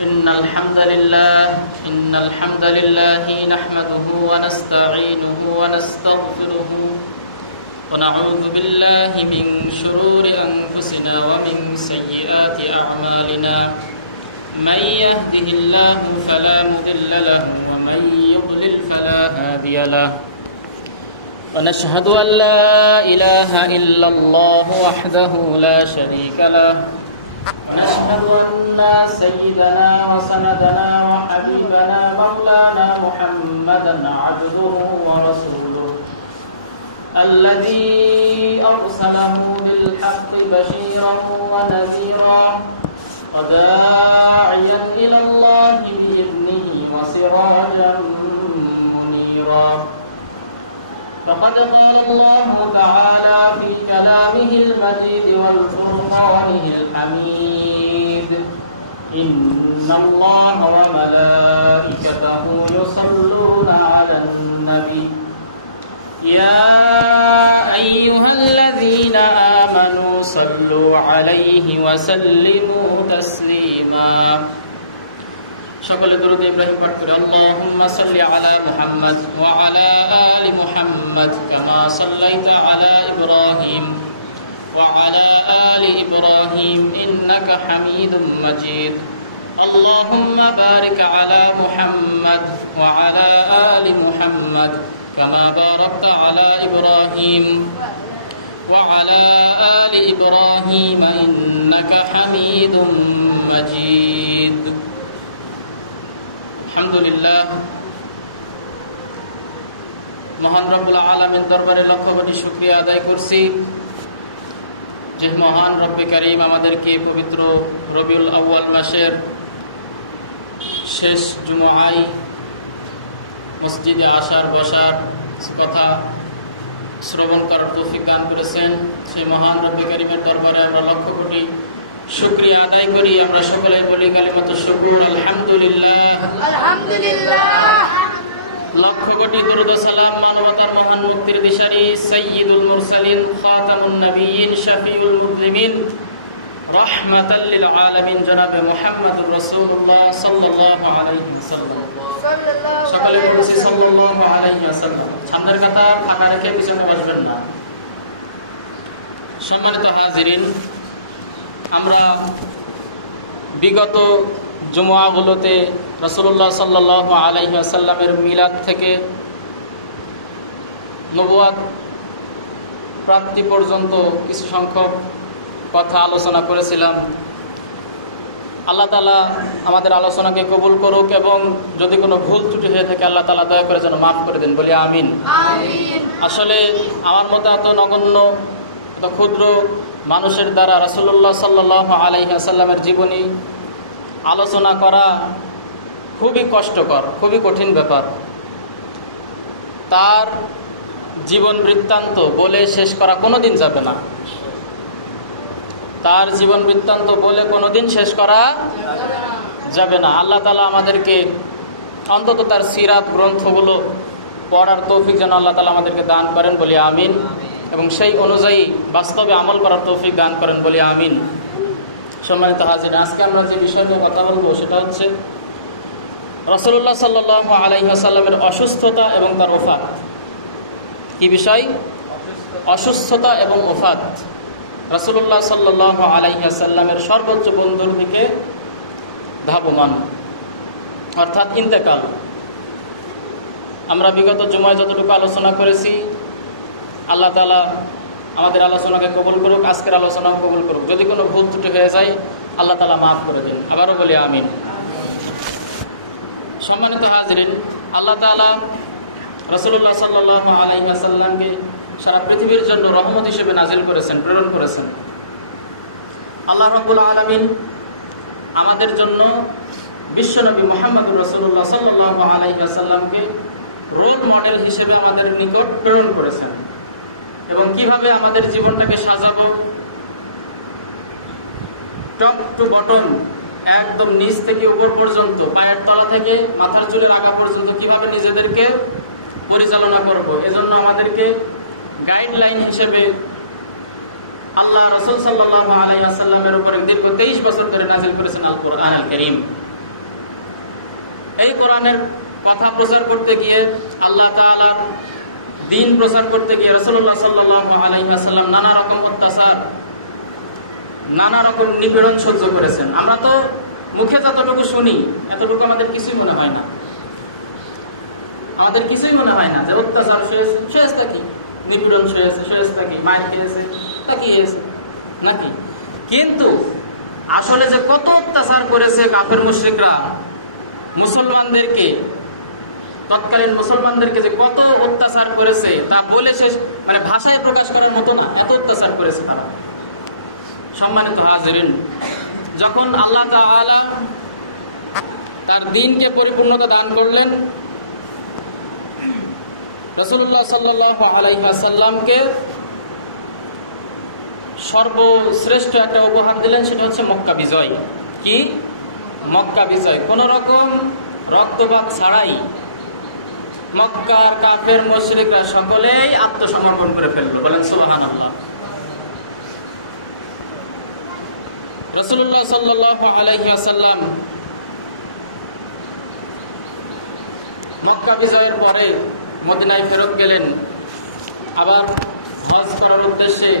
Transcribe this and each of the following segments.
إن الحمد لله نحمده ونستعينه ونستغفره ونعوذ بالله من شرور أنفسنا ومن سيئات أعمالنا من يهده الله فلا مضل له ومن يضلل فلا هادي له ونشهد أن لا إله إلا الله وحده لا شريك له ونشهد أن سيدنا وسندنا وحبيبنا مولانا محمدا عبده ورسوله الذي أرسله بالحق بشيرا ونذيرا وداعيا إلى الله بإذنه وسراجا منيرا فقد قال الله تعالى في كلامه المجيد والفرقانه الحميد إن الله وملائكته يصلون على النبي يا أيها الذين آمنوا صلوا عليه وسلموا تسليما সকলে দরুদ ইব্রাহিম পাঠ করে আল্লাহুম্মা সাল্লি আলা মুহাম্মাদ ওয়া আলা আলি মুহাম্মাদ কামা সাল্লাইতা আলা ইব্রাহিম ওয়া আলা আলি ইব্রাহিম ইন্নাকা হামিদুম মাজিদ আল্লাহুম্মা বারিক আলা মুহাম্মাদ ওয়া আলা আলি মুহাম্মাদ কামা বারাকতা আলা ইব্রাহিম ওয়া আলা আলি ইব্রাহিম ইন্নাকা হামিদুম মাজিদ। আলহামদুলিল্লাহ, মহান রব্বুল আলামিন দরবারে লক্ষ কোটি শুকরিয়া আদায় করছি যে মহান রব্বে কারীম আমাদেরকে পবিত্র রবিউল আউয়াল মাসের শেষ জুমআয় মসজিদে আসার বসার কথা শ্রবণ করার তৌফিক দান করেছেন। সেই মহান রব্বে কারীমের দরবারে আমরা লক্ষ কোটি শুকরিয়া আদায় করি। আমরা সকলে বলি কালিমাতুশ শুকর আলহামদুলিল্লাহ আলহামদুলিল্লাহ। লক্ষ কোটি দরুদ ও সালাম মানবতার মহান মুক্তির দিশারি সাইয়্যিদুল মুরসালিন খাতামুন নবিয়্যিন শাফিউল মুজলিমিন রাহমাতাল লিল আলামিন জনাবে মুহাম্মদুর রাসূলুল্লাহ সাল্লাল্লাহু আলাইহি ওয়াসাল্লাম। সকলে বলছি সাল্লাল্লাহু আলাইহি ওয়াসাল্লাম। সামনের কথা ফাঁকা রেখে পিছনে বসবেন না। সম্মানিত হাজিরিন, আমরা বিগত জুমআগুলোতে রাসূলুল্লাহ সাল্লাল্লাহু আলাইহি ওয়াসাল্লামের মিলাদ থেকে নবুয়াত প্রাপ্তি পর্যন্ত কিছু সংখ্যক কথা আলোচনা করেছিলাম। আল্লাহ তাআলা আমাদের আলোচনাকে কবুল করুক এবং যদি কোনো ভুল ত্রুটি হয়ে থাকে আল্লাহ তাআলা দয়া করে যেন মাফ করে দেন, বলি আমিন। আসলে আমার মতো এত নগণ্য এত ক্ষুদ্র মানুষের দ্বারা রাসূলুল্লাহ সাল্লাল্লাহু আলাইহি ওয়াসাল্লামের জীবনী আলোচনা করা খুবই কষ্টকর, খুবই কঠিন ব্যাপার। তার জীবন বৃত্তান্ত বলে শেষ করা কোনোদিন যাবে না। তার জীবন বৃত্তান্ত বলে কোনোদিন শেষ করা যাবে না। আল্লাহ তাআলা আমাদেরকে অন্তত তার সিরাত গ্রন্থগুলো পড়ার তৌফিক যেন আল্লাহ তাআলা আমাদেরকে দান করেন, বলি আমিন, এবং সেই অনুযায়ী বাস্তবে আমল করার তৌফিক দান করেন, বলি আমিন। সম্মানিত হাজির, আজকে আমরা যে বিষয় নিয়ে কথা বলবো সেটা হচ্ছে রাসূলুল্লাহ সাল্লাল্লাহু আলাইহি ওয়াসাল্লামের অসুস্থতা এবং তার ওফাত। কি বিষয়? অসুস্থতা এবং ওফাত। রাসূলুল্লাহ সাল্লাল্লাহু আলাইহি ওয়াসাল্লামের সর্বোচ্চ বন্ধুর দিকে ধাবমান, অর্থাৎ ইন্তেকাল। আমরা বিগত জুমায় যতটুকু আলোচনা করেছি, আল্লাহ তাআলা আমাদের আলোচনাকে কবুল করুক, আজকের আলোচনাও কবুল করুক। যদি কোনো ভুল ত্রুটি হয়ে যায় আল্লাহ তাআলা মাফ করে দিন, আবারও বলি আমিন। সম্মানিত হাজিরিন, আল্লাহ তাআলা রাসূলুল্লাহ সাল্লাল্লাহু আলাইহি ওয়াসাল্লামকে সারা পৃথিবীর জন্য রহমত হিসেবে নাজিল করেছেন, প্রেরণ করেছেন। আল্লাহ রাব্বুল আলামিন আমাদের জন্য বিশ্বনবী মুহাম্মদুর রাসূলুল্লাহ সাল্লাল্লাহু আলাইহি ওয়াসাল্লামকে রোল মডেল হিসেবে আমাদের নিকট প্রেরণ করেছেন এবং কিভাবে আমাদের জীবনটাকে সাজাবো, টপ টু বটম, একদম নিচ থেকে উপর পর্যন্ত, পায়ের তলা থেকে মাথার চুলের আগা পর্যন্ত কিভাবে নিজেদেরকে পরিচালনা করব, এজন্য আমাদেরকে গাইডলাইন হিসেবে আল্লাহ রাসূল সাল্লাল্লাহু আলাইহি ওয়াসাল্লামের উপর দীর্ঘ 23 বছর ধরে নাযিল করেছেন আল কোরআনুল কারীম। এই কোরআনের কথা প্রচার করতে গিয়ে, আল্লাহ তাআলার দ্বীন প্রচার করতে গিয়ে রাসূলুল্লাহ সাল্লাল্লাহু আলাইহি ওয়াসাল্লাম নানা রকম অত্যাচার, নানা রকম নিপীড়ন সহ্য করেছেন। আমরা তো মুখে যতটুকু শুনি এতটুকু আমাদের কিছুই মনে হয় না, আমাদের কিছুই মনে হয় না যে অত্যাচার সয়েছে কি, নিপীড়ন সয়েছে কি, মার খেয়েছে তা কি হয়েছে নাকি। কিন্তু আসলে যে কত অত্যাচার করেছে কাফের মুশরিকরা মুসলমানদেরকে, তৎকালীন মুসলমানদেরকে যে কত অত্যাচার করেছে তা বলে শেষ মানে ভাষায় প্রকাশ করার মতো না, এত অত্যাচার করেছে তারা। সম্মানিত হাজিরিন, যখন আল্লাহ তাআলা তার দ্বীনকে পরিপূর্ণতা দান করলেন, রাসূলুল্লাহ সাল্লাল্লাহু আলাইহি ওয়াসাল্লামকে সর্বশ্রেষ্ঠ একটা উপহার দিলেন, সেটা হচ্ছে মক্কা বিজয়। কি? মক্কা বিজয়। কোন রকম রক্তপাত ছাড়াই মক্কার কাফের মুশরিকরা সকলেই আত্মসমর্পণ করে ফেলল। বলেন সুবহানাল্লাহ। রাসূলুল্লাহ সাল্লাল্লাহু আলাইহি ওয়াসাল্লাম মক্কা বিজয়ের পরে মদিনায় ফেরত গেলেন, আবার হজ করার উদ্দেশ্যে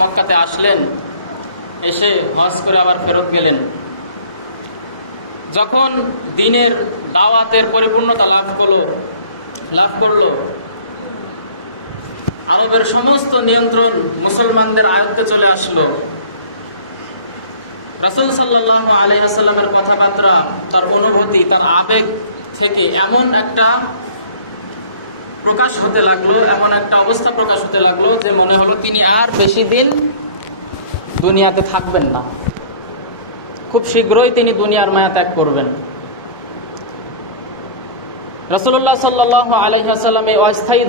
মক্কাতে আসলেন, এসে হজ করে আবার ফেরত গেলেন। যখন দ্বীনের দাওয়াতের পরিপূর্ণতা লাভ করলো, আরবের সমস্ত নিয়ন্ত্রণ মুসলমানদের আয়ত্তে চলে আসলো, রাসূল সাল্লাল্লাহু আলাইহি ওয়াসাল্লামের কথাবার্তা, তার অনুভূতি, তার আবেগ থেকে এমন একটা প্রকাশ হতে লাগলো, এমন একটা অবস্থা প্রকাশ হতে লাগলো যে মনে হলো তিনি আর বেশি দিন দুনিয়াতে থাকবেন না, খুব শীঘ্রই তিনি দুনিয়ার মায়া ত্যাগ করবেন। রাসূলুল্লাহ সাল্লাল্লাহু আলাইহি ওয়াসাল্লাম এই অস্থায়ী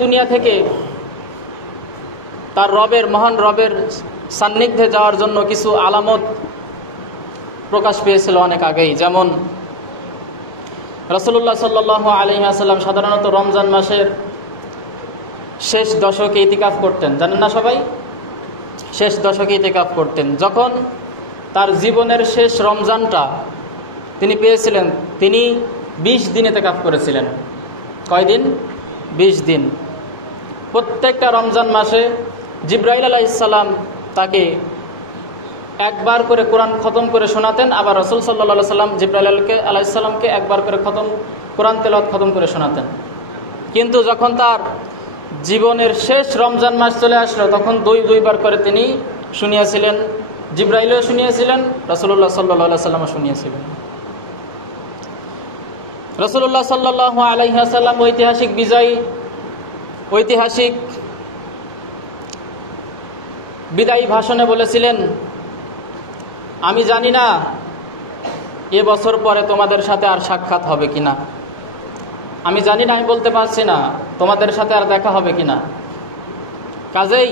দুনিয়া থেকে তার মহান রবের সান্নিধ্যে যাওয়ার জন্য কিছু আলামত প্রকাশ পেয়েছিল অনেক আগেই। যেমন রাসূলুল্লাহ সাল্লাল্লাহু আলাইহি ওয়াসাল্লাম সাধারণত রমজান মাসের শেষ দশকে ইতিকাফ করতেন, জানেন না সবাই? শেষ দশকে ইতিকাফ করতেন। যখন তার জীবনের শেষ রমজানটা তিনি পেয়েছিলেন, তিনি 20 দিন ইতিকাফ করেছিলেন। কয়দিন? 20 দিন। প্রত্যেকটা রমজান মাসে জিবরাইল আলাইহিস সালাম তাকে একবার করে কোরআন খতম করে শোনাতেন, আবার রাসূল সাল্লাল্লাহু আলাইহি সাল্লাম জিবরাইল আলাইহিস সালামকে একবার করে কোরআন তেলাওয়াত খতম করে শোনাতেন। কিন্তু যখন তার জীবনের শেষ রমজান মাস চলে আসলো, তখন দুইবার করে তিনি শুনিয়েছিলেন, জিবরাইলও শুনিয়েছিলেন, রাসূলুল্লাহ সাল্লাল্লাহু আলাইহি সাল্লামও শুনিয়েছিলেন। রাসূলুল্লাহ সাল্লাল্লাহু আলাইহি ওয়াসাল্লাম ঐতিহাসিক বিদায়ী ভাষণে বলেছিলেন, আমি জানি না এবছর পরে তোমাদের সাথে আর সাক্ষাৎ হবে কিনা, আমি জানি না, আমি বলতে পারছি না তোমাদের সাথে আর দেখা হবে কিনা। কাজেই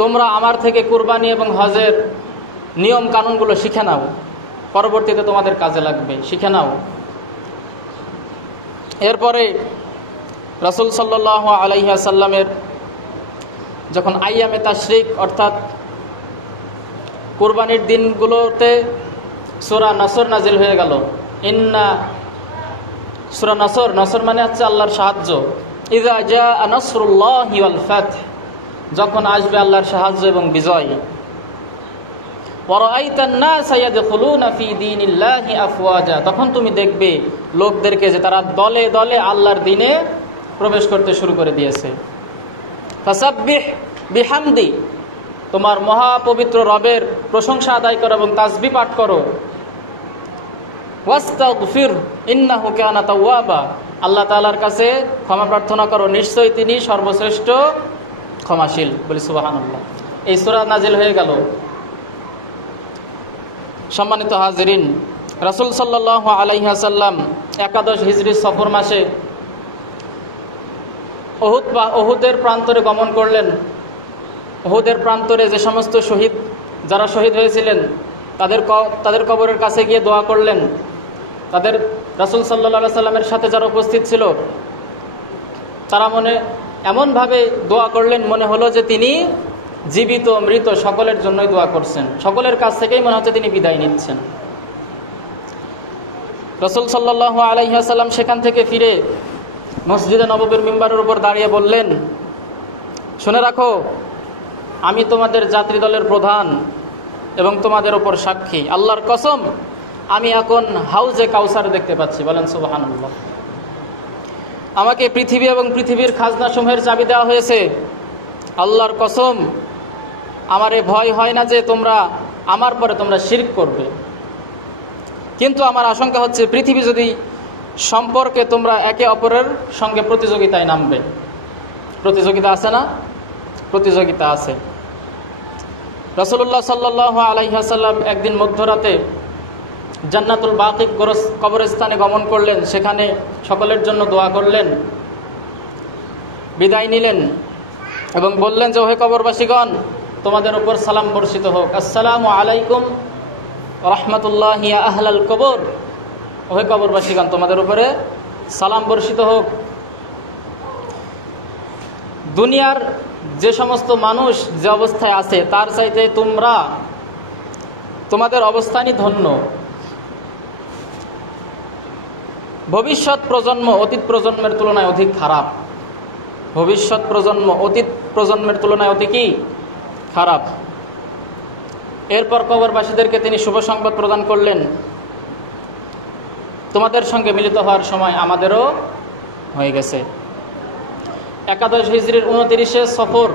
তোমরা আমার থেকে কুরবানি এবং হজের নিয়ম কানুনগুলো শিখে নাও, পরবর্তীতে তোমাদের কাজে লাগবে, শিখে নাও। এরপরে রাসূল সাল্লাল্লাহু আলাইহি ওয়াসাল্লামের যখন আইয়ামে তাশরিক অর্থাৎ কুরবানির দিনগুলোতে সূরা নসর নাজিল হয়ে গেল। সূরা নসর মানে হচ্ছে আল্লাহর সাহায্য। ইযা জাআ নাসরুল্লাহি ওয়াল ফাতহ, যখন আসবে আল্লাহর সাহায্য এবং বিজয়। ওয়া রাআইতান নাসা ইয়াদখুলুনা ফি দীনিল্লাহি আফওয়াজা, তখন তুমি দেখবে লোকদেরকে যে তারা দলে দলে আল্লাহর দ্বীনে প্রবেশ করতে শুরু করে দিয়েছে। ফাসাব্বিহ বিহামদি, তোমার মহাপবিত্র রবের প্রশংসা আদায় করো এবং তাসবিহ পাঠ করো। ওয়াস্তাগফির ইন্নাহু কানা তাওয়াবা, আল্লাহ তাআলার কাছে ক্ষমা প্রার্থনা করো, নিশ্চয়ই তিনি সর্বশ্রেষ্ঠ ক্ষমাশীল। বলি সুবহানাল্লাহ। এই সূরা নাজিল হয়ে গেল। সম্মানিত হাজিরিন, রাসূল সাল্লাল্লাহু আলাইহি ওয়াসাল্লাম 11 হিজরি সফর মাসে উহুদের প্রান্তরে গমন করলেন। উহুদের প্রান্তরে যে সমস্ত যারা শহীদ হয়েছিলেন তাদের কবরের কাছে গিয়ে দোয়া করলেন। তাদের রাসূল সাল্লাল্লাহু আলাইহি সাল্লামের সাথে যারা উপস্থিত ছিল তারা এমনভাবে দোয়া করলেন, মনে হলো যে তিনি জীবিত মৃত সকলের জন্যই দোয়া করছেন। সকলের কাছ থেকেই মনে হচ্ছে তিনি বিদায় নিচ্ছেন। রাসূল সাল্লাল্লাহু আলাইহি ওয়াসাল্লাম সেখান থেকে ফিরে মসজিদে নববীর মিম্বারের উপর দাঁড়িয়ে বললেন, শুনে রাখো, আমি তোমাদের যাত্রী দলের প্রধান এবং তোমাদের উপর সাক্ষী। আল্লাহর কসম, আমি এখন হাউজে কাউসার দেখতে পাচ্ছি। বলেন সুবহানাল্লাহ। আমাকে পৃথিবী এবং পৃথিবীর খাজনাসমূহের চাবি দেওয়া হয়েছে। আল্লাহর কসম, আমার এ ভয় হয় না যে আমার পরে তোমরা শিরক করবে, কিন্তু আমার আশঙ্কা হচ্ছে পৃথিবী যদি সম্পর্কে তোমরা একে অপরের সঙ্গে প্রতিযোগিতায় নামবে। প্রতিযোগিতা আছে না? প্রতিযোগিতা আছে। রাসূলুল্লাহ সাল্লাল্লাহু আলাইহি ওয়াসাল্লাম একদিন মধ্যরাতে জান্নাতুল বাকি কবরস্থানে গমন করলেন। সেখানে সকলের জন্য দোয়া করলেন, বিদায় নিলেন এবং বললেন যে, ওহে কবরবাসীগণ, তোমাদের উপর সালাম বর্ষিত হোক। আসসালামু আলাইকুম রাহমাতুল্লাহি ইয়া আহলাল কবর। ওহে কবরবাসীগণ, তোমাদের উপরে সালাম বর্ষিত হোক। দুনিয়ার যে সমস্ত মানুষ যে অবস্থায় আছে তার চাইতে তোমাদের অবস্থানই ধন্য। ভবিষ্যৎ প্রজন্ম অতীত প্রজন্মের তুলনায় অধিক খারাপ। ভবিষ্যৎ প্রজন্ম অতীত প্রজন্মের তুলনায় অতি কি খারাপ। এরপর কবরবাসীদেরকে তিনি শুভ সংবাদ প্রদান করলেন, তোমাদের সঙ্গে মিলিত হওয়ার সময় আমাদেরও হয়ে গেছে। 11 হিজরির 29 সফর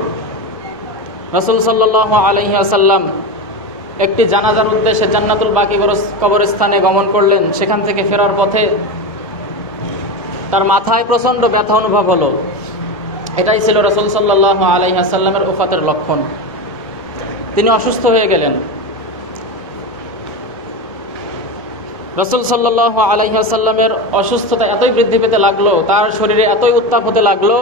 রাসূল সাল্লাল্লাহু আলাইহি ওয়াসাল্লাম একটি জানাজার উদ্দেশ্যে জান্নাতুল বাকি কবরস্থানে গমন করলেন। সেখান থেকে ফেরার পথে তার মাথায় প্রচণ্ড ব্যথা অনুভব হলো। এটাই ছিল রাসূল সাল্লাল্লাহু আলাইহি ওয়াসাল্লামের ওফাতের লক্ষণ। তিনি অসুস্থ হয়ে গেলেন। রাসূল সাল্লাল্লাহু আলাইহি ওয়াসাল্লামের অসুস্থতা এতই বৃদ্ধি পেতে লাগলো, তার শরীরে এতই উত্তাপ হতে লাগলো,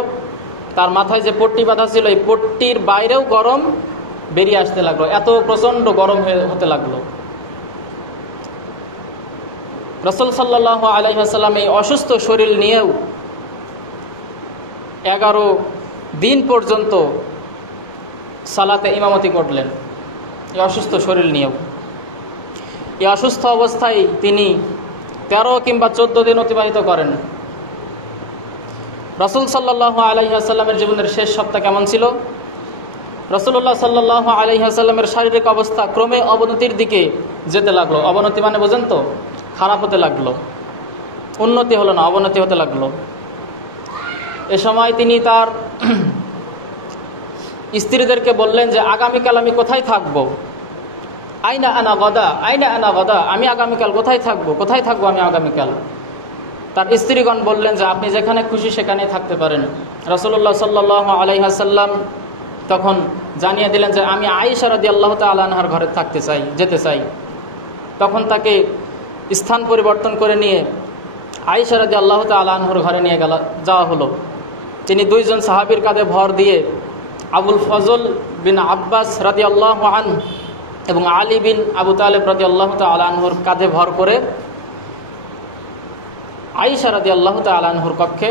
তার মাথায় যে পট্টি বাঁধা ছিল এই পট্টির বাইরেও গরম বেরিয়ে আসতে লাগলো, এত প্রচণ্ড গরম হতে লাগলো। রাসূল সাল্লাল্লাহু আলাইহি ওয়াসাল্লাম এই অসুস্থ শরীর নিয়েও 11 দিন পর্যন্ত সালাতে ইমামতি করলেন, এই অসুস্থ শরীর নিয়েও। এই অসুস্থ অবস্থায় তিনি 13 কিংবা 14 দিন অতিবাহিত করেন। রাসূল সাল্লাল্লাহু আলাইহি ওয়াসাল্লামের জীবনের শেষ সপ্তাহ কেমন ছিল? রাসূলুল্লাহ সাল্লাল্লাহু আলাইহি ওয়াসাল্লামের শারীরিক অবস্থা ক্রমে অবনতির দিকে যেতে লাগলো। অবনতি মানে বোঝেন তো, খারাপ হতে লাগলো, উন্নতি হলো না, অবনতি হতে লাগলো। এ সময় তিনি তার স্ত্রীদেরকে বললেন যে, আগামীকাল আমি কোথায় থাকবো? আইনা আনা গদা, আইনা আনা গদা, আমি আগামীকাল কোথায় থাকবো আমি আগামীকাল? তার স্ত্রীগণ বললেন যে, আপনি যেখানে খুশি সেখানেই থাকতে পারেন। রাসূলুল্লাহ সাল্লাল্লাহু আলাইহি ওয়াসাল্লাম তখন জানিয়ে দিলেন যে, আমি আয়েশা রাদিয়াল্লাহু তাআলা আনহার ঘরে যেতে চাই। তখন তাকে স্থান পরিবর্তন করে নিয়ে আয়েশা রাদিয়াল্লাহু তাআলা আনহার ঘরে নিয়ে যাওয়া হলো। তিনি 2 জন সাহাবীর কাঁধে ভর দিয়ে আবুল ফজল বিন আব্বাস রাদিয়াল্লাহু আনহু এবং আলী বিন আবু তালেব রাদিয়াল্লাহু তাআলা আনহুর কাঁধে ভর করে আয়েশা রাদিয়াল্লাহু তাআলা আনহুর কক্ষে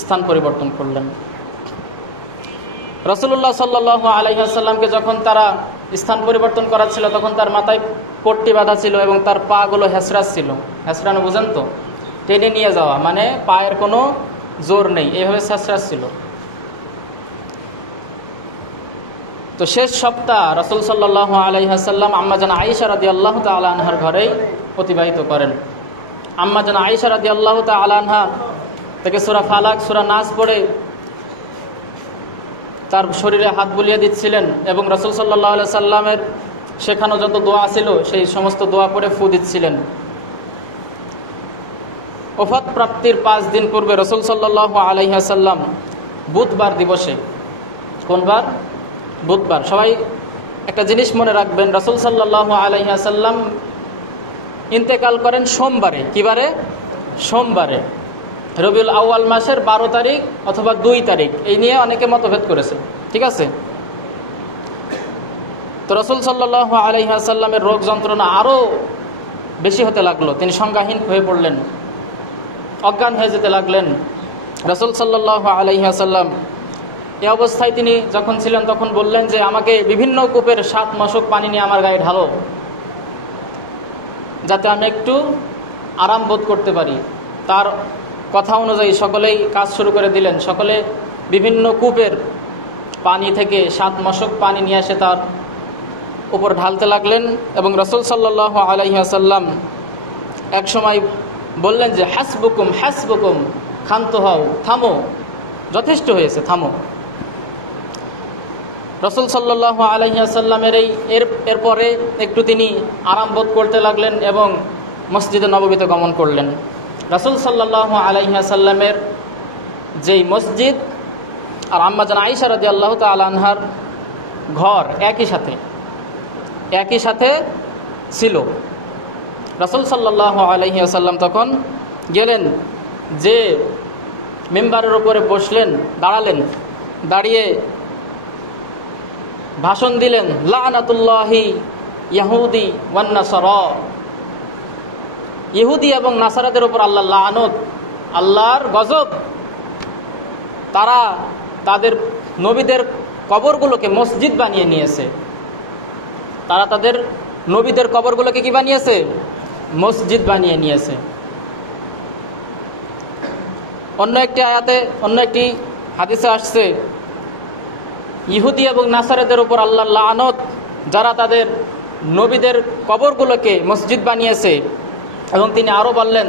স্থান পরিবর্তন করলেন। রাসূলুল্লাহ সাল্লাল্লাহু আলাইহি ওয়াসাল্লামকে যখন তারা স্থান পরিবর্তন করাচ্ছিল তখন তার মাথায় পট্টি বাঁধা ছিল এবং তার পাগুলো হেঁচড়াচ্ছিল। হেঁচড়ানো বুঝেন তো, টেনে নিয়ে যাওয়া মানে পায়ের কোনো জোর নেই, এইভাবে হেঁচড়াচ্ছিল। তো শেষ সপ্তাহ রাসূল সাল্লাল্লাহু আলাইহি ওয়াসাল্লাম আম্মাজান আয়েশা রাদিয়াল্লাহু তাআলা আনহার ঘরেই অতিবাহিত করেন। আম্মাজান আয়েশা রাদিয়াল্লাহু তাআলা আনহা থেকে সূরা ফালাক সূরা নাস পড়ে তার শরীরে হাত বুলিয়ে দিচ্ছিলেন এবং রাসূল সাল্লাল্লাহু আলাইহি সাল্লামের শেখানো যত দোয়া ছিল সেই সমস্ত দোয়া পড়ে ফু দিচ্ছিলেন। ওফাত প্রাপ্তির 5 দিন পূর্বে রাসূল সাল্লাল্লাহু আলাইহি ওয়াসাল্লাম বুধবার দিবসে, কোন বার? বুধবার। সবাই একটা জিনিস মনে রাখবেন, রাসূল সাল্লাল্লাহু আলাইহি ওয়াসাল্লাম ইন্তেকাল করেন সোমবারে। কি বারে? সোমবারে। রবিউল আউয়াল মাসের 12 তারিখ অথবা 2 তারিখ, এই নিয়ে অনেকে মতভেদ করেছে, ঠিক আছে? তো রাসূল সাল্লাল্লাহু আলাইহি ওয়াসাল্লামের রোগ যন্ত্রণা আরও বেশি হতে লাগলো। তিনি সংজ্ঞাহীন হয়ে পড়লেন, অজ্ঞান হয়ে যেতে লাগলেন। রাসূল সাল্লাল্লাহু আলাইহি ওয়াসাল্লাম এই অবস্থায় তিনি যখন ছিলেন তখন বললেন যে আমাকে বিভিন্ন কূপের 7 মশক পানি নিয়ে আমার গায়ে ঢালো, যাতে আমি একটু আরাম বোধ করতে পারি। তার কথা অনুযায়ী সকলেই কাজ শুরু করে দিলেন। সকলে বিভিন্ন কূপের পানি থেকে 7 মশক পানি নিয়ে এসে তার উপর ঢালতে লাগলেন। এবং রাসূল সাল্লাল্লাহু আলাইহি ওয়াসাল্লাম এক সময় বললেন যে হাসবুকুম হাসবুকুম, ক্ষান্ত হও, থামো, যথেষ্ট হয়েছে, থামো। রাসূল সাল্লাল্লাহু আলাইহি ওয়াসাল্লামের এরপরে একটু তিনি আরাম বোধ করতে লাগলেন এবং মসজিদে নববীতে গমন করলেন। রাসূল সাল্লাল্লাহু আলাইহি ওয়াসাল্লামের যেই মসজিদ আর আম্মা জান আয়েশা রাদিয়াল্লাহু তাআলা আনহার ঘর একই সাথে ছিল। রাসূল সাল্লাল্লাহু আলাইহি ওয়াসাল্লাম তখন গেলেন, যে মিম্বারের উপরে বসলেন, দাঁড়িয়ে ভাষণ দিলেন, লানাতুল্লাহি ইয়াহুদি ওয়ান নাসারা, ইহুদি এবং নাসারাদের উপর আল্লাহর লানত, আল্লাহর গজব। তারা তাদের নবীদের কবরগুলোকে মসজিদ বানিয়ে নিয়েছে। তারা তাদের নবীদের কবরগুলোকে কি বানিয়েছে? মসজিদ বানিয়ে নিয়েছে। অন্য একটি হাদিসে আসছে, ইহুদি এবং নাসারাদের উপর আল্লাহর লানত, যারা তাদের নবীদের কবরগুলোকে মসজিদ বানিয়েছে। এবং তিনি আরও বললেন,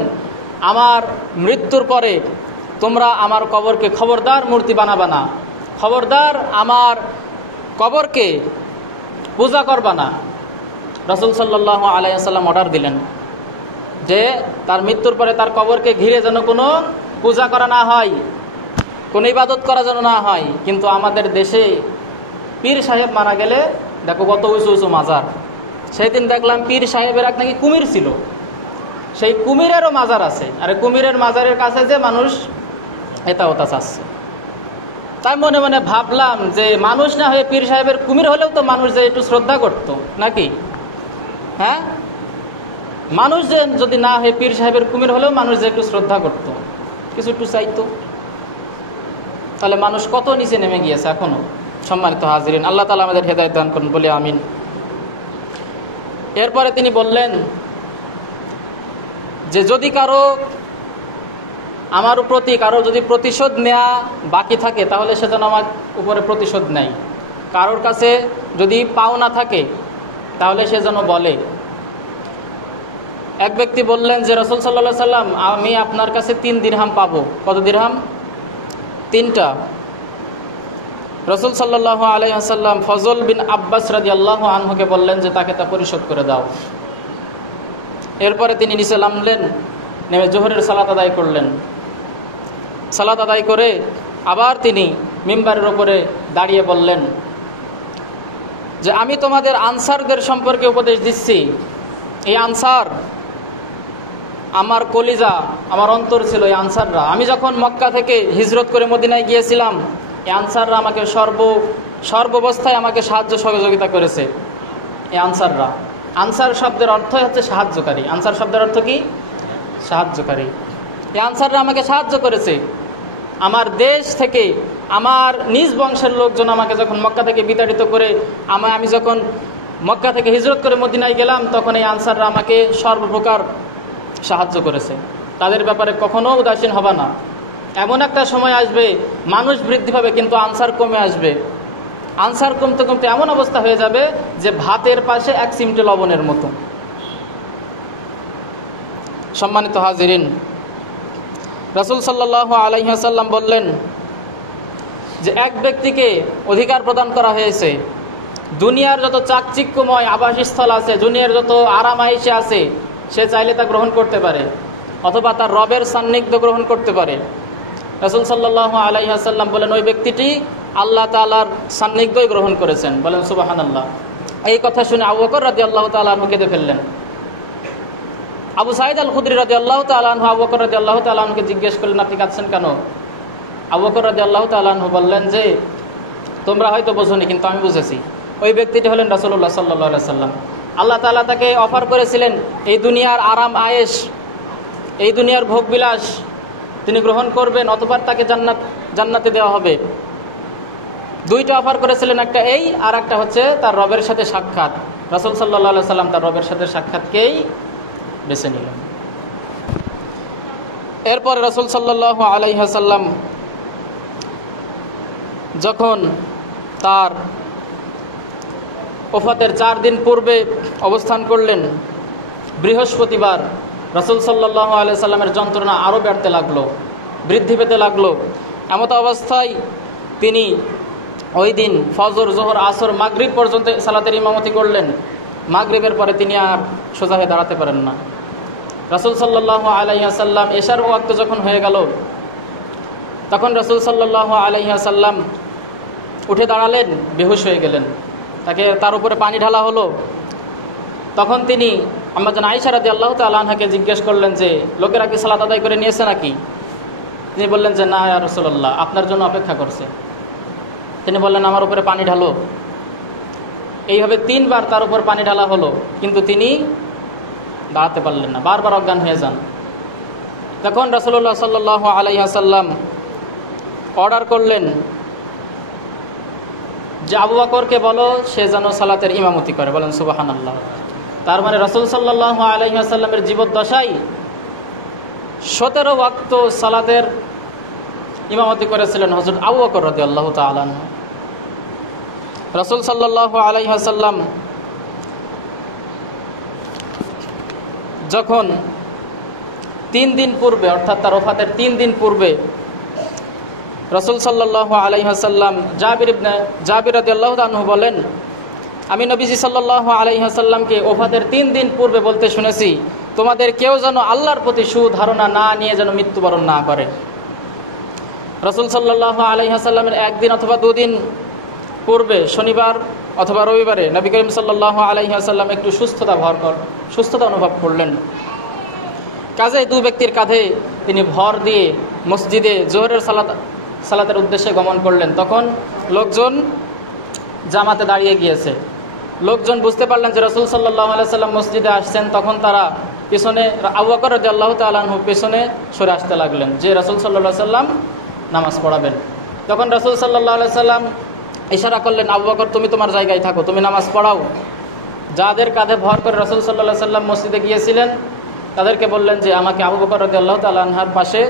আমার মৃত্যুর পরে তোমরা আমার কবরকে খবরদার মূর্তি বানাবা না, খবরদার আমার কবরকে পূজা করবা না। রাসূল সাল্লাল্লাহু আলাইহি ওয়াসাল্লাম অর্ডার দিলেন যে তার মৃত্যুর পরে তার কবরকে ঘিরে যেন কোনো পূজা করা না হয়, কোনো ইবাদত করা যেন না হয়। কিন্তু আমাদের দেশে পীর সাহেব মারা গেলে দেখো কত উঁচু উঁচু মাজার। সেই দিন দেখলাম পীর সাহেবের এক নাকি কুমির ছিল, সেই কুমিরেরও মাজার আছে। আর কুমিরের মাজারের কাছে যে মানুষ এটা ওটা চাচ্ছে। তাই মনে মনে ভাবলাম যে মানুষ না হয়ে পীর সাহেবের কুমির হলেও তো মানুষ যে একটু শ্রদ্ধা করত নাকি? হ্যাঁ, মানুষ যে যদি না হয়ে পীর সাহেবের কুমির হলেও মানুষ যে একটু শ্রদ্ধা করত, কিছু একটু চাইতো, তাহলে মানুষ কত নিচে নেমে গিয়েছে এখনো। সম্মানিত হাজিরিন, আল্লাহ তাআলা আমাদের হেদায়েত দান করুন, বলে আমিন। এরপরে তিনি বললেন যে যদি আমার প্রতি কারো যদি প্রতিশোধ নেওয়া বাকি থাকে তাহলে সে যেন আমার উপরে প্রতিশোধ নেয়। কারোর কাছে যদি পাওনা থাকে তাহলে সে যেন বলে। এক ব্যক্তি বললেন যে রাসূল সাল্লাল্লাহু আলাইহি সাল্লাম, আমি আপনার কাছে 3 দিরহাম পাবো। কত দিরহাম? 3টা। রাসূল সাল্লাল্লাহু আলাইহি ওয়াসাল্লাম ফজল বিন আব্বাস রাদিয়াল্লাহু আনহুকে বললেন যে তাকে তা পরিশোধ করে দাও। এরপরে তিনি নিচে নামলেন, নেমে জোহরের সালাত আদায় করলেন। সালাত আদায় করে আবার তিনি মিম্বারের উপরে দাঁড়িয়ে বললেন যে আমি তোমাদের আনসারদের সম্পর্কে উপদেশ দিচ্ছি। এই আনসার আমার কলিজা, আমার অন্তর ছিল এই আনসাররা। আমি যখন মক্কা থেকে হিজরত করে মদিনায় গিয়েছিলাম, এই আনসাররা আমাকে সর্বাবস্থায় আমাকে সাহায্য সহযোগিতা করেছে। এই আনসাররা, আনসার শব্দের অর্থ হচ্ছে সাহায্যকারী। আনসার শব্দের অর্থ কি? সাহায্যকারী। এই আনসাররা আমাকে সাহায্য করেছে। আমার দেশ থেকে, আমার নিজ বংশের লোকজন আমাকে যখন মক্কা থেকে বিতাড়িত করে আমি যখন মক্কা থেকে হিজরত করে মদিনায় গেলাম, তখন এই আনসাররা আমাকে সর্বপ্রকার সাহায্য করেছে। তাদের ব্যাপারে কখনো উদাসীন হবে না। এমন একটা সময় আসবে মানুষ বৃদ্ধি পাবে কিন্তু আনসার কমে আসবে। আনসার কমতে কমতে এমন অবস্থা হয়ে যাবে যে ভাতের পাশে 1 চিমটে লবণের মতো। সম্মানিত হাজিরিন, রাসূল সাল্লাল্লাহু আলাইহি ওয়াসাল্লাম বললেন যে এক ব্যক্তিকে অধিকার প্রদান করা হয়েছে, দুনিয়ার যত চাকচিক্যময় আবাসস্থল আছে, দুনিয়ার যত আরাম আয়েশে আছে, সে চাইলে তা গ্রহণ করতে পারে অথবা তার রবের সান্নিধ্য গ্রহণ করতে পারে। রাসূল সাল্লাল্লাহু আলাইহি ওয়াসাল্লাম বলেন ওই ব্যক্তিটি আল্লাহ তাআলার সান্নিধ্যই গ্রহণ করেছেন। বলেন সুবহানাল্লাহ। এই কথা শুনে আবু বকর রাদিয়াল্লাহু তাআলা আনহু কেঁদে ফেললেন। আবু সাঈদ আল খুদরি রাদিয়াল্লাহু তাআলা আনহু আবু বকর রাদিয়াল্লাহু তাআলা আনহুকে জিজ্ঞেস করলেন, আপনি কাঁদছেন কেন? আবু বকর রাদিয়াল্লাহু তাআলা আনহু বললেন যে তোমরা হয়তো বোঝোনি কিন্তু আমি বুঝেছি। ওই ব্যক্তিটি হলেন রাসূলুল্লাহ সাল্লাল্লাহু আলাইহি ওয়াসাল্লাম। আল্লাহ তাআলা তাকে অফার করেছিলেন এই দুনিয়ার আরাম আয়েশ, এই দুনিয়ার ভোগবিলাস তিনি গ্রহণ করবেন অথবা তাকে জান্নাতে দেওয়া হবে। দুইটা অফার করেছিলেন, একটা এই আর একটা হচ্ছে তার রবের সাথে সাক্ষাৎ। রাসূল সাল্লাল্লাহু আলাইহি সাল্লাম তার রবের সাথে সাক্ষাৎকেই বেছে নিলেন। এরপর রাসূল সাল্লাল্লাহু আলাইহি সাল্লাম যখন তার ওফাতের 4 দিন পূর্বে অবস্থান করলেন, বৃহস্পতিবার, রাসূল সাল্লাল্লাহু আলাইহি সাল্লামের যন্ত্রণা আরও বাড়তে লাগলো, বৃদ্ধি পেতে লাগলো। এমত অবস্থায় তিনি ওই দিন ফজর, জোহর, আসর, মাগরিব পর্যন্ত সালাতের ইমামতি করলেন। মাগরিবের পরে তিনি আর সোজা হয়ে দাঁড়াতে পারেন না। রাসূল সাল্লাল্লাহু আলাইহি সাল্লাম এশার ওয়াক্ত যখন হয়ে গেল, তখন রাসূল সাল্লাল্লাহু আলাইহি সাল্লাম উঠে দাঁড়ালেন, বেহুশ হয়ে গেলেন। তার উপরে পানি ঢালা হলো। তখন তিনি আম্মা জান আয়েশা রাদিয়াল্লাহু তাআলা আনহাকে জিজ্ঞেস করলেন যে, লোকেরা কি সালাত আদায় করে নিয়েছে নাকি? তিনি বললেন যে, না ইয়া রাসূলুল্লাহ, আপনার জন্য অপেক্ষা করছে। তিনি বললেন, আমার উপরে পানি ঢালো। এইভাবে 3 বার তার উপর পানি ঢালা হলো, কিন্তু তিনি দাঁড়াতে পারলেন না, বারবার অজ্ঞান হয়ে যান। তখন রাসূলুল্লাহ সাল্লাল্লাহু আলাইহি ওয়াসাল্লাম অর্ডার করলেন যে, আবু বকরকে বলো সে যেন সালাতের ইমামতি করে। বলেন সুবহানাল্লাহ। তার মানে রাসূল সাল্লাল্লাহু আলাইহি ওয়াসাল্লামের জীবদ্দশায় 17 ওয়াক্ত সালাতের ইমামতি করেছিলেন হযরত আবু বকর রাদিয়াল্লাহু তাআলা আনহু। রাসূল সাল্লাল্লাহু আলাইহি ওয়াসাল্লাম যখন 3 দিন পূর্বে, অর্থাৎ তার ওফাতের 3 দিন পূর্বে, রাসূল সাল্লাল্লাহু আলাইহি ওয়াসাল্লাম জাবির রাদিয়াল্লাহু আনহু বলেন, আমি নবীজি সাল্লাল্লাহু আলাইহি ওয়াসাল্লামকে ওফাতের 3 দিন পূর্বে বলতে শুনেছি, তোমাদের কেউ যেন আল্লাহর প্রতি সুধারণা না নিয়ে যেন মৃত্যুবরণ না করে। রাসূল সাল্লাল্লাহু আলাইহি ওয়াসাল্লামের 1 দিন অথবা 2 দিন পূর্বে, শনিবার অথবা রবিবারে, নবী করিম সাল্লাল্লাহু আলাইহি ওয়াসাল্লাম একটু সুস্থতা অনুভব করলেন। কাজেই 2 ব্যক্তির কাঁধে তিনি ভর দিয়ে মসজিদে জোহরের সালাতের উদ্দেশ্যে গমন করলেন। তখন লোকজন জামাতে দাঁড়িয়ে গিয়েছে। লোকজন বুঝতে পারলেন যে রাসূল সাল্লাল্লাহু আলাইহি ওয়াসাল্লাম মসজিদে আসছেন। তখন তারা পিছনে, আবু বকর রাদিয়াল্লাহু তাআলা আনহু পিছনে সরে আসতে লাগলেন যে রাসূল সাল্লাল্লাহু আলাইহি ওয়াসাল্লাম নামাজ পড়াবেন। তখন রাসূল সাল্লাল্লাহু আলাইহি ওয়াসাল্লাম ইশারা করলেন, আবু বকর তুমি তোমার জায়গায় থাকো, তুমি নামাজ পড়াও। যাদের কাঁধে ভর করে রাসূল সাল্লাল্লাহু আলাইহি ওয়াসাল্লাম মসজিদে গিয়েছিলেন, তাদেরকে বললেন যে আমাকে আবু বকর রাদিয়াল্লাহু তাআলা আনহার পাশে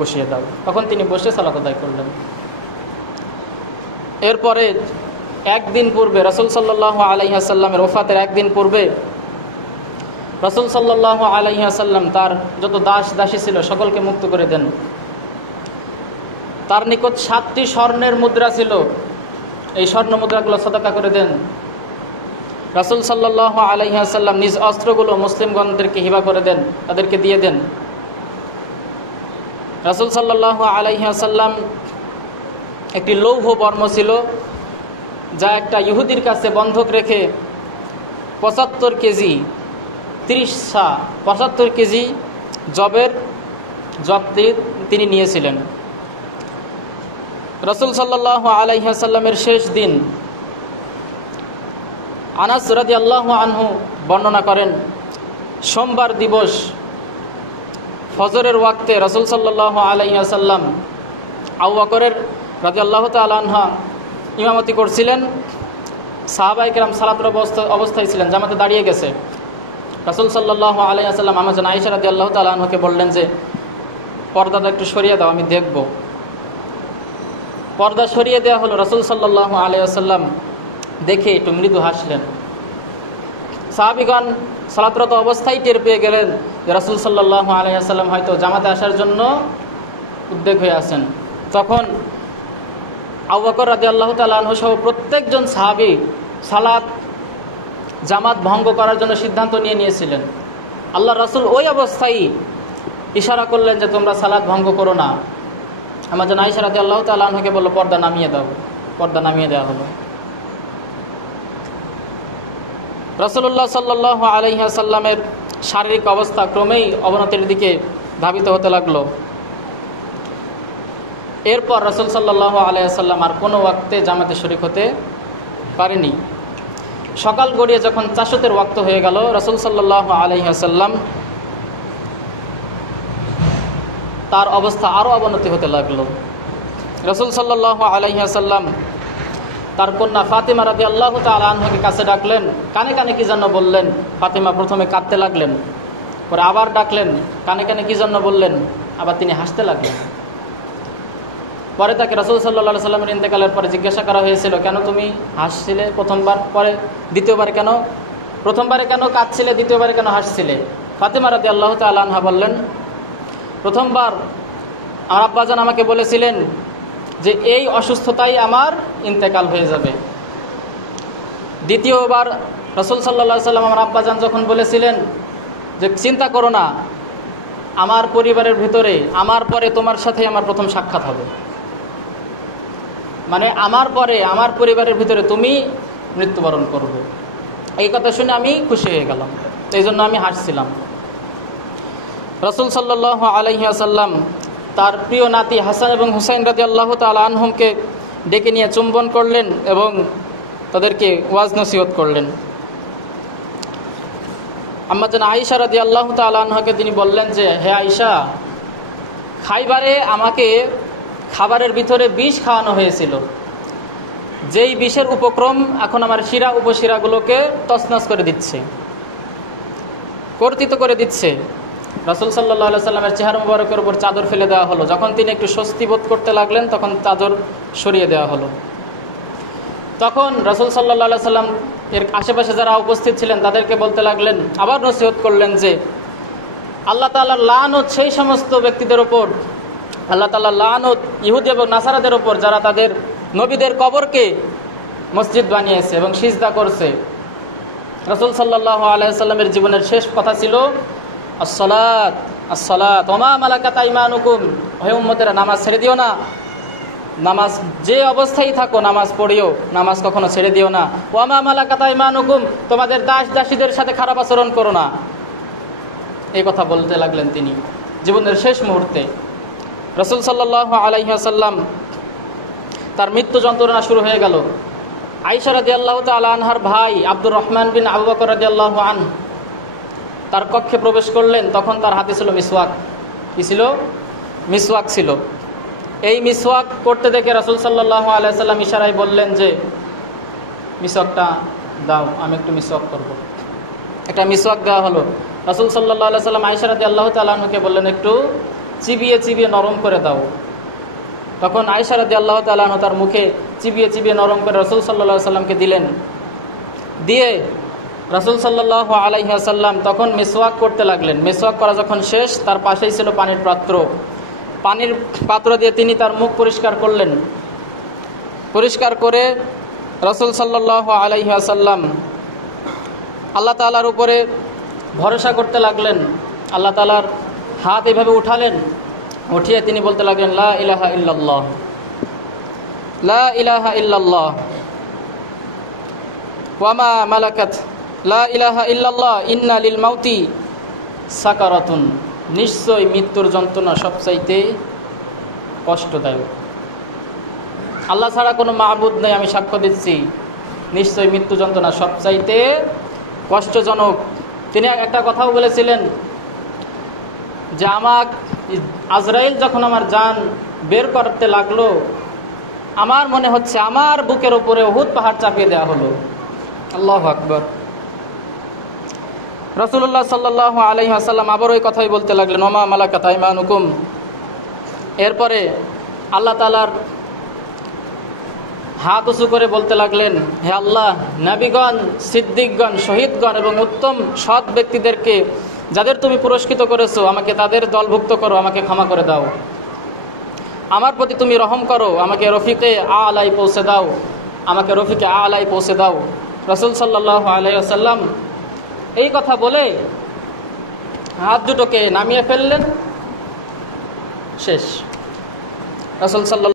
বসিয়ে দাও। তখন তিনি বসে সালাত আদায় করলেন। এরপরে 1 দিন পূর্বে, রাসূল সাল্লাল্লাহু আলাইহি ওয়াসাল্লামের ওফাতের 1 দিন পূর্বে, রাসূল সাল্লাল্লাহু আলাইহি ওয়াসাল্লাম তার যত দাস দাসী ছিল সকলকে মুক্ত করে দেন। তার নিকট 7টি স্বর্ণের মুদ্রা ছিল, এই স্বর্ণ মুদ্রাগুলো সাদাকা করে দেন। রাসূল সাল্লাল্লাহু আলাইহি ওয়াসাল্লাম নিজ অস্ত্রগুলো মুসলিমগণদেরকে হিবা করে দেন, তাদেরকে দিয়ে দেন। রাসূল সাল্লাল্লাহু আলাইহি ওয়াসাল্লাম একটি লৌহ বর্ম ছিল, যা একটা ইহুদির কাছে বন্ধক রেখে 75 কেজি 75 কেজি জব তিনি নিয়েছিলেন। রাসূল সাল্লাল্লাহু আলাইহি ওয়াসাল্লামের শেষ দিন, আনাস রাদিয়াল্লাহু আনহু বর্ণনা করেন, সোমবার দিবস ফজরের ওয়াক্তে রাসূল সাল্লাল্লাহু আলাইহি ওয়াসাল্লাম আবু বকরের রাদিয়াল্লাহু তাআলা আনহু ইমামতি করছিলেন। সাহাবায়ে কেরাম সালাতের অবস্থায় ছিলেন, জামাতে দাঁড়িয়ে গেছে। রাসূল সাল্লাল্লাহু আলাইহি ওয়াসাল্লাম আম্মা জান আয়েশা রাদিয়াল্লাহু তাআলা আনহাকে বললেন যে, পর্দাটা একটু সরিয়ে দাও, আমি দেখব। পর্দা সরিয়ে দেওয়া হলো। রাসূল সাল্লাল্লাহু আলাইহি ওয়াসাল্লাম দেখে একটু মৃদু হাসলেন। সাহাবীগণ সালাতরত অবস্থায় টের পেয়ে গেলেন যে রাসূল সাল্লাল্লাহু আলাইহি ওয়াসাল্লাম হয়তো জামাতে আসার জন্য উদ্বেগ হয়ে আছেন। তখন আবু বকর রাদিয়াল্লাহু তাআলা আনহু সহ প্রত্যেকজন সাহাবী জামাত ভঙ্গ করার জন্য সিদ্ধান্ত নিয়েছিলেন। আল্লাহ রাসূল ওই অবস্থায় ইশারা করলেন যে তোমরা সালাত ভঙ্গ করো না। আম্মা জান আয়েশা রাদিয়াল্লাহু তাআলা আনহাকে বলল, পর্দা নামিয়ে দাও। পর্দা নামিয়ে দেওয়া হলো। রাসূলুল্লাহ সাল্লাল্লাহু আলাইহি ওয়াসাল্লামের শারীরিক অবস্থা ক্রমেই অবনতির দিকে ধাবিত হতে লাগলো। এরপর রাসূল সাল্লাল্লাহু আলাইহি ওয়াসাল্লাম আর কোনো ওয়াক্তে জামাতে শরীক হতে পারেনি। সকাল গড়িয়ে যখন চাশতের ওয়াক্ত হয়ে গেল, রাসূল সাল্লাল্লাহু আলাইহি ওয়াসাল্লাম তার অবস্থা আরও অবনতি হতে লাগলো। রাসূল সাল্লাল্লাহু আলাইহি ওয়াসাল্লাম তার কন্যা ফাতিমা রাদিয়াল্লাহু তাআলা আনহাকে কাছে ডাকলেন, কানে কানে কি যেন বললেন। ফাতিমা প্রথমে কাঁদতে লাগলেন, পরে আবার ডাকলেন, কানে কানে কি যেন বললেন, আবার তিনি হাসতে লাগলেন। পরে তাকে রাসূল সাল্লাল্লাহু আলাইহি সাল্লামের ইন্তেকালের পরে জিজ্ঞাসা করা হয়েছিল, কেন তুমি হাসছিলে প্রথমবার, পরে দ্বিতীয়বারে কেন, প্রথমবারে কেন কাঁদছিলে, দ্বিতীয়বারে কেন হাসছিলে? ফাতিমা রাদিয়াল্লাহু তাআলা আনহা বললেন, প্রথমবার আমার আব্বাজান আমাকে বলেছিলেন যে এই অসুস্থতাই আমার ইন্তেকাল হয়ে যাবে। দ্বিতীয়বার রাসূল সাল্লাল্লাহু আলাইহি সাল্লাম আমার আব্বাজান যখন বলেছিলেন যে চিন্তা করো না, আমার পরিবারের ভিতরে আমার পরে তোমার সাথে আমার প্রথম সাক্ষাৎ হবে, মানে আমার পরে আমার পরিবারের ভিতরে তুমি মৃত্যুবরণ করবে। এই কথা শুনে আমি খুশি হয়ে গেলাম, এই জন্য আমি হাসছিলাম। রাসূল সাল্লাল্লাহু আলাইহি ওয়াসাল্লাম তার প্রিয় নাতি হাসান এবং হুসাইন রাদিয়াল্লাহু তাআলা আনহুমকে ডেকে নিয়ে চুম্বন করলেন এবং তাদেরকে ওয়াজ নসিহত করলেন। আম্মা জান আয়েশা রাদিয়াল্লাহু তাআলা আনহাকে তিনি বললেন যে, হে আয়েশা, খাইবারে আমাকে খাবারের ভিতরে বিষ খাওয়ানো হয়েছিল, যেই বিষের উপক্রম এখন আমার শিরা উপশিরাগুলোকে তছনছ করে দিচ্ছে, কর্তৃত করে দিচ্ছে। রাসূল সাল্লাল্লাহু আলাইহি সাল্লামের চেহারা মুবারকের উপর চাদর ফেলে দেওয়া হলো। যখন তিনি একটু স্বস্তি বোধ করতে লাগলেন তখন চাদর সরিয়ে দেওয়া হলো। তখন রাসূল সাল্লাল্লাহু আলাইহি সাল্লাম এর আশেপাশে যারা উপস্থিত ছিলেন তাদেরকে বলতে লাগলেন, আবার নসিহত করলেন যে আল্লাহ তাআলার লানত সেই সমস্ত ব্যক্তিদের ওপর, আল্লাহ তাআলার লানত ইহুদি এবং নাসারাদের ওপর যারা তাদের নবীদের কবরকে মসজিদ বানিয়েছে এবং সিজদা করছে। রাসূল সাল্লাল্লাহু আলাইহি সাল্লামের জীবনের শেষ কথা ছিল আসসালাত আসসালাত ওয়া মা মালাকাত আইমানুকুম, হে উম্মতেরা নামাজ ছেড়ে দিও না, নামাজ যে অবস্থায় থাকো নামাজ পড়িও, নামাজ কখনো ছেড়ে দিও না। ওয়া মা মালাকাত আইমানুকুম, তোমাদের দাস দাসীদের সাথে খারাপ আচরণ করো না। এই কথা বলতে লাগলেন তিনি জীবনের শেষ মুহূর্তে। রাসূল সাল্লাল্লাহু আলাইহি ওয়াসাল্লাম তার মৃত্যু যন্ত্রণা শুরু হয়ে গেল। আয়েশা রাদিয়াল্লাহু তাআলা আনহার ভাই আব্দুর রহমান বিন আবু বকর রাদিয়াল্লাহু আনহু তার কক্ষে প্রবেশ করলেন। তখন তার হাতে ছিল মিসওয়াক। কি ছিল? মিসওয়াক ছিল। এই মিসওয়াক করতে দেখে রাসূল সাল্লাল্লাহু আলাইহি সাল্লাম ইশারায় বললেন যে মিসওয়াকটা দাও, আমি একটু মিসওয়াক করব। একটা মিসওয়াক দেওয়া হলো। রাসূল সাল্লাল্লাহু আলাইহি সাল্লাম আয়েশা রাদিয়াল্লাহু তাআলা আনহাকে বললেন, একটু চিবিয়ে চিবিয়ে নরম করে দাও। তখন আয়েশা রাদিয়াল্লাহু তাআলা আনহা তার মুখে চিবিয়ে চিবিয়ে নরম করে রাসূল সাল্লাল্লাহু আলাইহি সাল্লামকে দিলেন। দিয়ে রাসূল সাল্লাল্লাহু আলাইহি ওয়াসাল্লাম তখন মিসওয়াক করতে লাগলেন। মিসওয়াক করা যখন শেষ, তার পাশেই ছিল পানির পাত্র। পানির পাত্র দিয়ে তিনি তার মুখ পরিষ্কার করলেন। পরিষ্কার করে রাসূল সাল্লাল্লাহু আলাইহি ওয়াসাল্লাম আল্লাহ তাআলার উপরে ভরসা করতে লাগলেন। আল্লাহ তাআলার হাত এভাবে উঠালেন, উঠিয়ে তিনি বলতে লাগলেন, লা ইলাহা ইল্লাল্লাহ, লা ইলাহা ইল্লাল্লাহ ওয়া মা মালাকাত, লা ইলাহা ইল্লাল্লাহ, ইন্না লিল মাউতি সাকারাতুন, নিশ্চয় মৃত্যুর যন্ত্রণা সবচাইতে কষ্টদায়ক। আল্লাহ ছাড়া কোনো মাবুদ নেই, আমি সাক্ষ্য দিচ্ছি, নিশ্চয় মৃত্যু যন্ত্রণা সবচাইতে কষ্টজনক। তিনি একটা কথাও বলেছিলেন যে আমার আজরাইল যখন আমার জান বের করতে লাগলো, আমার মনে হচ্ছে আমার বুকের উপরে উহুদ পাহাড় চাপিয়ে দেওয়া হলো। আল্লাহু আকবার। রাসূলুল্লাহ সাল্লাল্লাহু আলাইহি ওয়াসাল্লাম আবার ওই কথাই বলতে লাগলেন, ওমা মালাকাত আইমানুকুম। এরপরে আল্লাহ তাআলার হাত উঁচু করে বলতে লাগলেন, হে আল্লাহ, নবীগণ, সিদ্দিকগণ, শহীদগণ এবং উত্তম সৎ ব্যক্তিদেরকে যাদের তুমি পুরস্কৃত করেছো, আমাকে তাদের দলভুক্ত করো, আমাকে ক্ষমা করে দাও। আমার প্রতি তুমি রহম করো, আমাকে রফিকে আলাই পৌঁছে দাও, আমাকে রফিকে আলাই পৌঁছে দাও। রাসূল সাল্লাল্লাহু আলাইহি ওয়াসাল্লাম এই কথা বলে হাত দুটোকে নামিয়ে ফেললেন। শেষ। রাসূল সাল্লাল্লাহু